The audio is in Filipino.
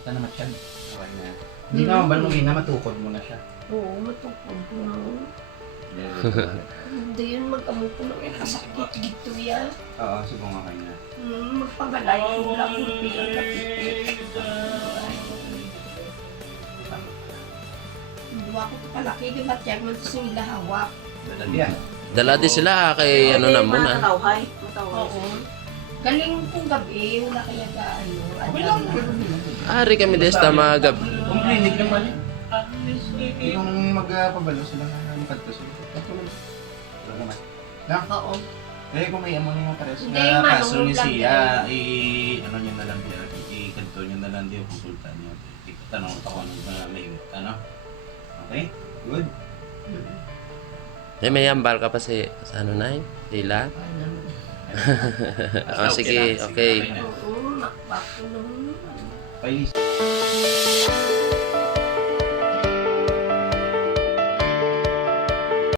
Kamusta naman siya? Okay na. Hindi naman ba nung ina matukod mo na siya? Oo, matukod ko na. Hindi yun mag-amok ko ng kasakit dito yan. Oo, subong okay na. Magpagalay ko lang kung pilang kapit. Dua ko palaki, di ba tiyak mo sa nila hawak. Dalad yan. Dala di sila kay ano na muna. Matawhay. Oo. Galing kong gabi, wala kaya ka ano. Okay lang. Ari kami desta mga gab. Kung clinic naman eh. Yung magpabalo sila nga ng pagto sila. Wala naman. Na? Oo. Eh kung may amo niyo pares Hindi, na manong kaso ni lang siya, ano niyo na lang din, i-kanto niyo na lang din, konsulta niyo. Itanong ko kung may ano. Okay? Good? May ambal ka pa sa ano na sila. Basta Sige, okay. Oo, makbako naman. Pailis.